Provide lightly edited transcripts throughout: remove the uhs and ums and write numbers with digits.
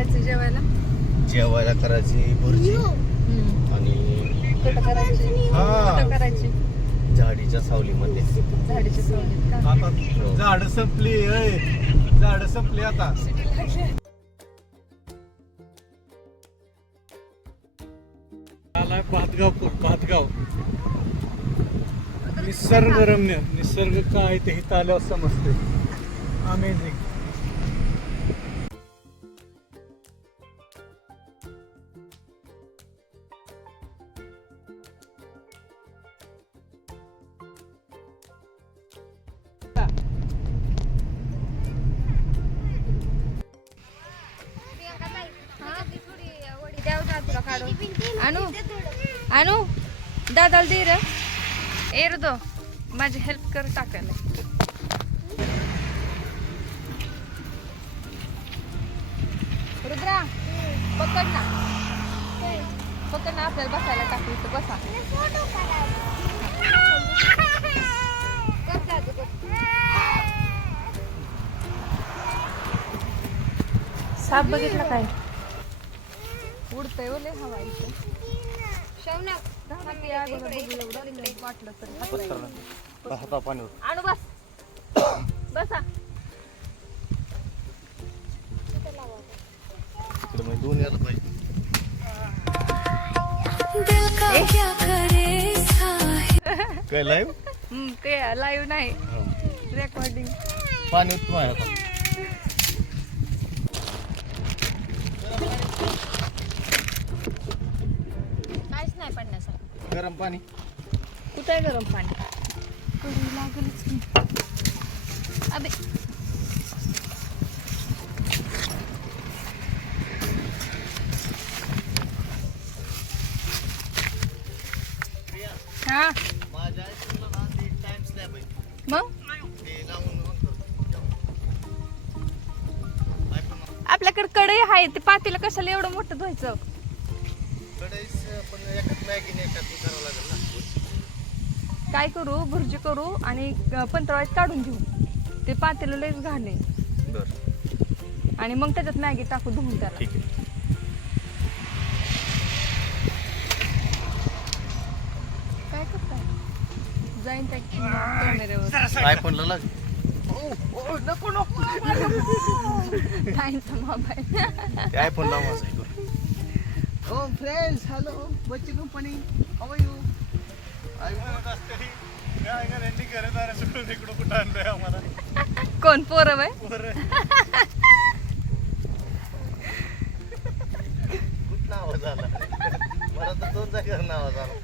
करायचं जेवायला? जेवायला करायची भुर्जी आणि कुठं करायची? झाडीच्या सावलीमध्ये. झाडीच्या सावलीत का? आता झाड संपली, झाड संपली आता. आलाय भातगाव पूल, भातगाव. निसर्गरम्य, निसर्ग काय ते इथं आल्यावर समजते. अमेझिंग. आणू आणू दादाला दे रे. ए रुदो माझी हेल्प कर टाकायला. रुद्रा पकड ना, पकड ना, आपल्याला बसायला टाकू. इथं बसा. साप बघितला काय? उडतंय ओले हवा इथं. वाटलं तर हाता पाणी आणू बस. बसा. तिकडे मग दोन यायला पाहिजे. काय लाईव्ह? ते लाईव्ह नाही, रेकॉर्डिंग. पाणी उत्तम आहे आता. काहीच नाही पडण्यासारखं. गरम पाणी कुठे आहे गरम पाणी? कढई लागेलच की. अबे हा माझ्या टाइम स्लॅब आहे. मग ते लावून आपल्याकडे कढई आहे, ते पातेलं कशाला एवढं मोठं धुवायचं? कढईस पण एकात मॅगीने एकात करावं लागेल ना. काय करू, भुर्जी करू आणि पंतवाळीत काढून घेऊ. ते पातेलं लयच घाणे बरं आणि मग त्याच्यात मॅगी टाकू धुवून त्याला. ठीक आहे. काय करताय? जाईन त्या कॅमेऱ्यावर. आयफोनला लाग. नको नको टाईमचा मोबाईल. आयफोन लावा. Oh friends, hello. Bachchi company. How are you? I want to study. काय यांनी घरदार सोडून इकडं कुठं आणलंय आम्हाला? कोण पोरं बाय? कुठं आवाज आला? मला तर दोन जागेवर आवाज आला.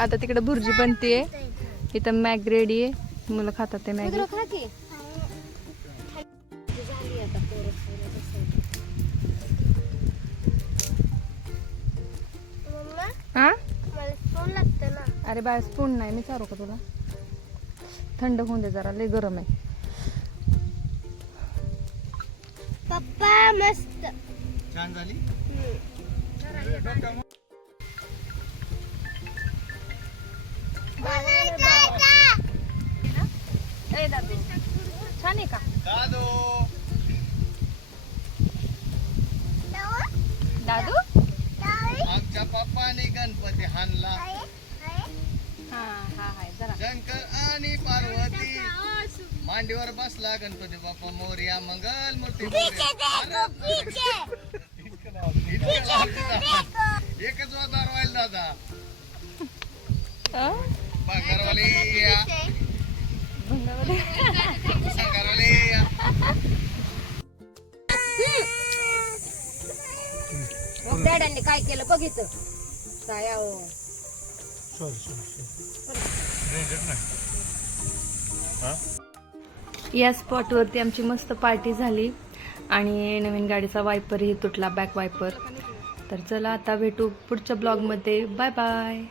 आता तिकडे भुर्जी बनतेय, इथं मॅग रेडी आहे. मुलं खातात ते मॅगी. हा अरे बाय स्पून नाही, मी चारू का तुला? थंड होऊन दे जरा, लय गरम आहे. पप्पा मस्त छान झाली. छान आहे का दादू? दादू? बाप्पाने गणपती हाणला, हा हा हाय जरा शंकर आणि पार्वती मांडीवर बसला, गणपती बाप्पा मोरया, मंगल मूर्ती एकच वाजता व्हायला दादा. घरवाले या, घरवाले या. मग डॅडांनी काय केलं बघितलं काय अहो. या स्पॉटवरती आमची मस्त पार्टी झाली आणि नवीन गाडीचा वायपरही तुटला, बॅक वायपर. तर चला आता भेटू पुढच्या ब्लॉगमध्ये. Bye bye.